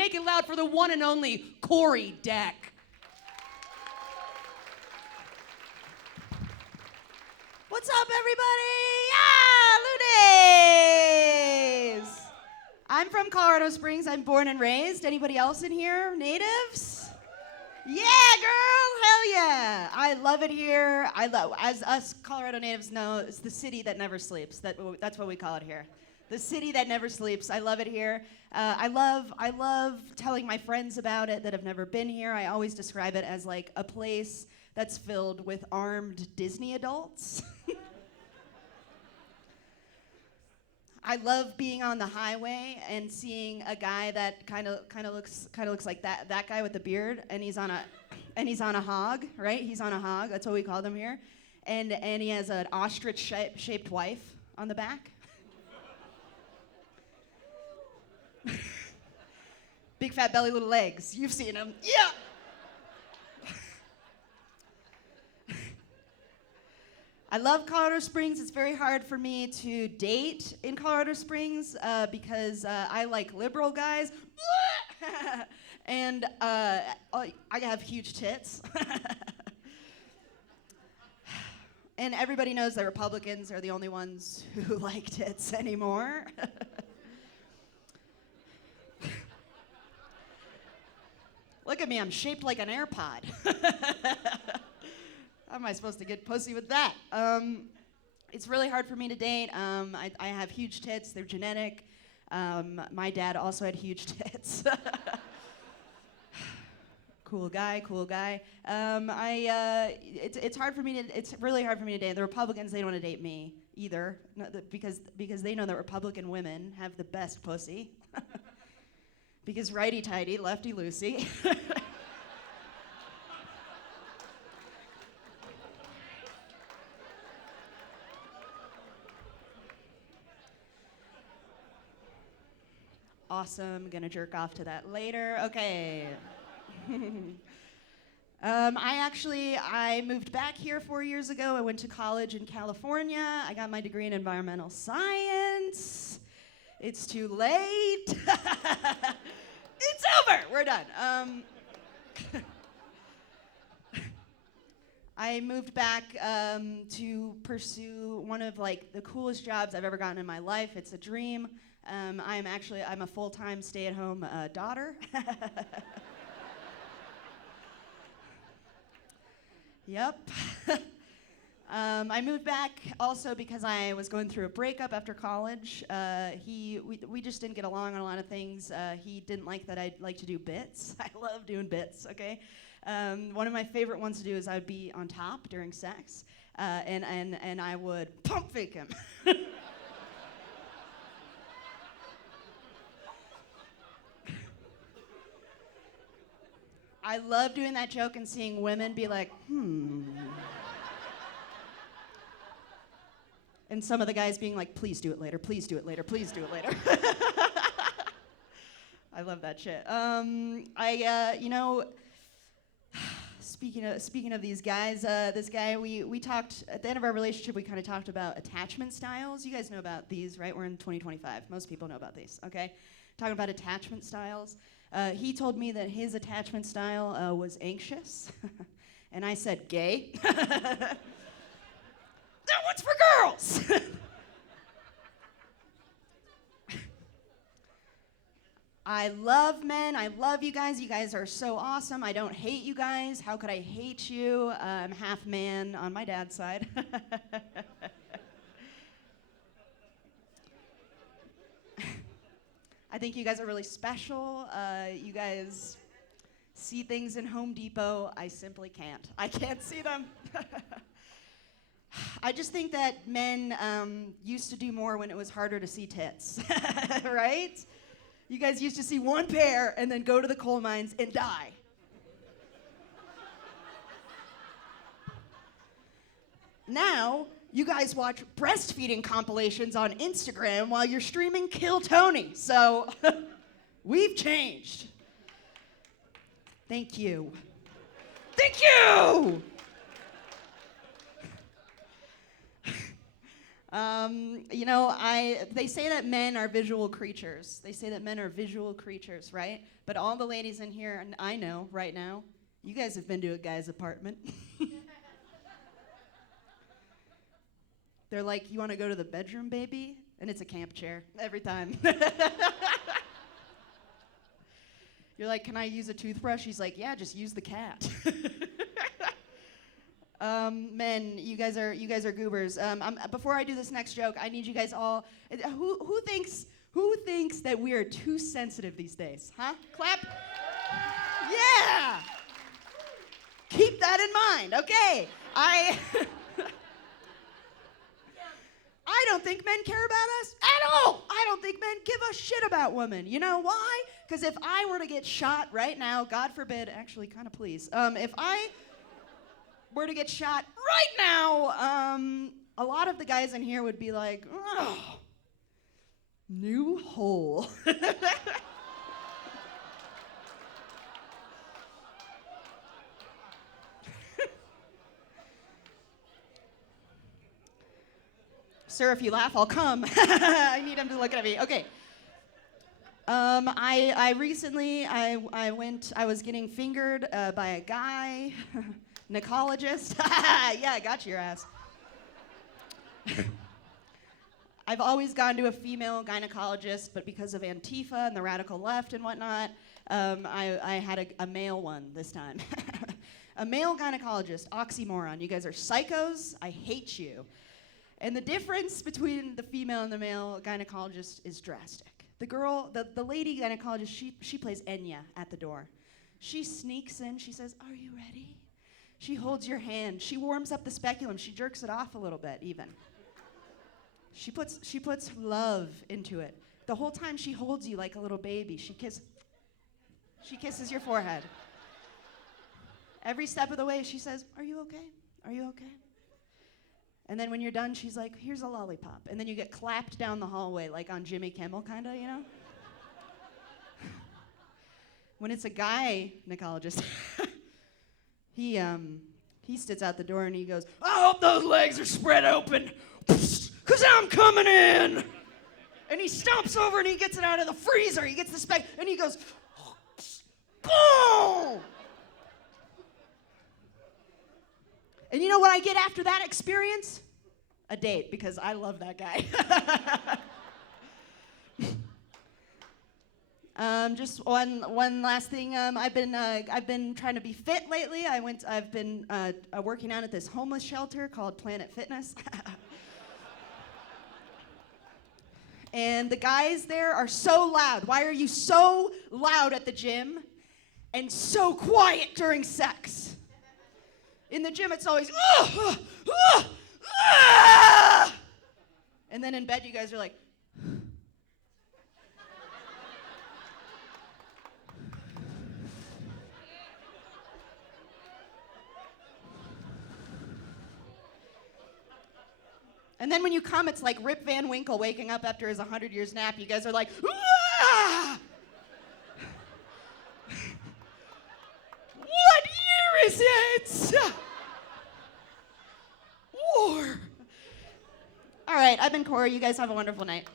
make it loud for the one and only Cori Dech. What's up, everybody? Yeah, Loonees! I'm from Colorado Springs. I'm born and raised. Anybody else in here? Natives? Yeah, girl! Hell yeah! I love it here. As us Colorado natives know, it's the city that never sleeps. That's what we call it here. The city that never sleeps. I love it here. I love telling my friends about it that have never been here. I always describe it as like a place that's filled with armed Disney adults. I love being on the highway and seeing a guy that kind of looks like that guy with the beard, and he's on a hog, right? He's on a hog. That's what we call them here, and he has an ostrich shaped wife on the back. Big fat belly, little legs. You've seen him, yeah. I love Colorado Springs. It's very hard for me to date in Colorado Springs because I like liberal guys. And I have huge tits. And everybody knows that Republicans are the only ones who like tits anymore. Look at me, I'm shaped like an AirPod. How am I supposed to get pussy with that? It's really hard for me to date. I have huge tits. They're genetic. My dad also had huge tits. Cool guy. It's hard for me to. It's really hard for me to date. The Republicans, they don't want to date me either, because they know that Republican women have the best pussy. Because righty tighty, lefty loosey. Awesome, gonna jerk off to that later. Okay. I moved back here 4 years ago. I went to college in California. I got my degree in environmental science. It's too late. It's over, we're done. I moved back to pursue one of like the coolest jobs I've ever gotten in my life. It's a dream. I'm a full-time stay-at-home daughter. Yep. I moved back also because I was going through a breakup after college. We just didn't get along on a lot of things. He didn't like that I like to do bits. I love doing bits, okay? One of my favorite ones to do is I would be on top during sex, and I would pump fake him. I love doing that joke and seeing women be like, And some of the guys being like, please do it later, please do it later, please do it later. I love that shit. Speaking of these guys, this guy, we talked, at the end of our relationship, we kind of talked about attachment styles. You guys know about these, right? We're in 2025. Most people know about these, okay? Talking about attachment styles. He told me that his attachment style was anxious. And I said, gay. That one's for girls. I love men. I love you guys. You guys are so awesome. I don't hate you guys. How could I hate you? I'm half man on my dad's side. I think you guys are really special. You guys see things in Home Depot. I simply can't. I can't see them. I just think that men used to do more when it was harder to see tits, right? You guys used to see one pair and then go to the coal mines and die. Now, you guys watch breastfeeding compilations on Instagram while you're streaming Kill Tony. So, we've changed. Thank you. Thank you! They say that men are visual creatures. They say that men are visual creatures, right? But all the ladies in here, and I know right now, you guys have been to a guy's apartment. They're like, you want to go to the bedroom, baby? And it's a camp chair every time. You're like, can I use a toothbrush? He's like, yeah, just use the cat. Men, you guys are goobers. Before I do this next joke, I need you guys all. Who thinks that we are too sensitive these days? Huh? Clap. Yeah. Keep that in mind. Okay. I don't think men care about us at all. I don't think men give a shit about women. You know why? Because if I were to get shot right now, God forbid, actually, kind of please, if I were to get shot right now, a lot of the guys in here would be like, oh, new hole. Sir, if you laugh, I'll come. I need him to look at me. Okay. I recently was getting fingered by a guy, gynecologist. Yeah, I got your ass. I've always gone to a female gynecologist, but because of Antifa and the radical left and whatnot, I had a male one this time. A male gynecologist, oxymoron. You guys are psychos. I hate you. And the difference between the female and the male gynecologist is drastic. The lady gynecologist, she plays Enya at the door. She sneaks in, she says, "Are you ready?" She holds your hand, she warms up the speculum, she jerks it off a little bit even. She puts love into it. The whole time she holds you like a little baby. She kisses your forehead. Every step of the way she says, "Are you okay? Are you okay?" And then when you're done, she's like, "Here's a lollipop." And then you get clapped down the hallway, like on Jimmy Kimmel, kind of, you know? When it's a guy gynecologist, he sits out the door and he goes, "I hope those legs are spread open, because I'm coming in." And he stomps over and he gets it out of the freezer. He gets the spec, and he goes, "Oh!" And you know what I get after that experience? A date, because I love that guy. Just one last thing. I've been trying to be fit lately. I've been working out at this homeless shelter called Planet Fitness. And the guys there are so loud. Why are you so loud at the gym and so quiet during sex? In the gym, it's always, and then in bed, you guys are like, and then when you come, it's like Rip Van Winkle waking up after his 100-year nap. You guys are like, "Ah!" What year is it? War. All right, I've been Cori. You guys have a wonderful night.